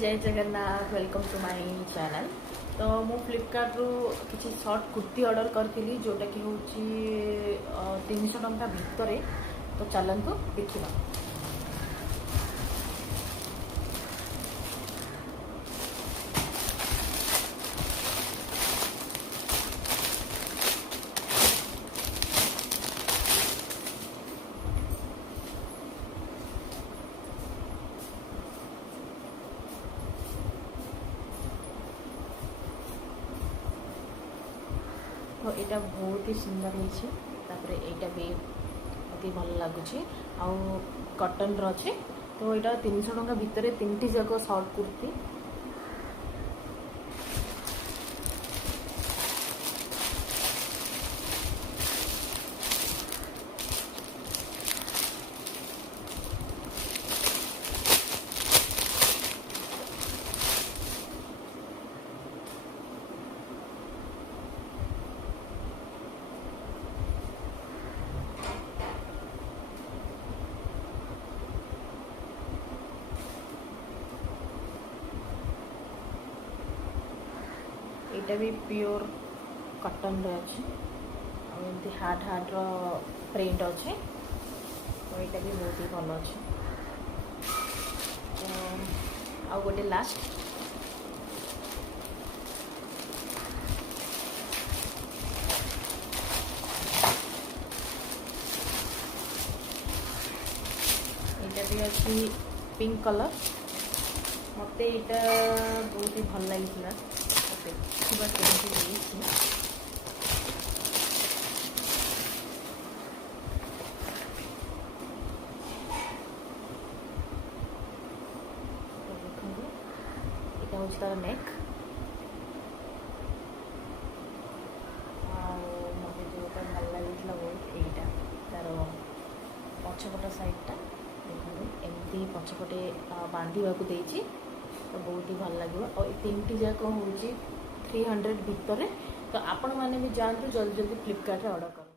जय Jagannath welcome to my channel. तो मु फ्लिपकार्ट रु किसी शॉर्ट कुर्ती ऑर्डर करी जोटा कि हूँ 300 टंका भितर। तो चलतु देखा। तो यहाँ बहुत ही सुंदर होपर यहाँ भी अति भल लगुच कटन अच्छे। तो यहाँ 300 टंका भितर 3टी जाक शॉर्ट कुर्ती। यहाँ भी प्योर कटन अच्छे एमती हार्ड हार्ड प्रिंट अच्छे। तो यहाँ भी बहुत ही भल अच्छे। तो आउ गोटे लास्ट यहाँ भी अच्छी पिंक कलर। मत यहाँ बहुत ही भल लगी तार नेक मत जोटा भल लगे बहुत यहीटा तार पछपट साइडटा देखो एमती पछपटे बांधा तो बहुत ही भल लगे। और 3टी जाक हूँ 300 भितर। तो आपण मैंने भी जातु जल्दी जल्दी फ्लिपकार्ट ऑर्डर कर।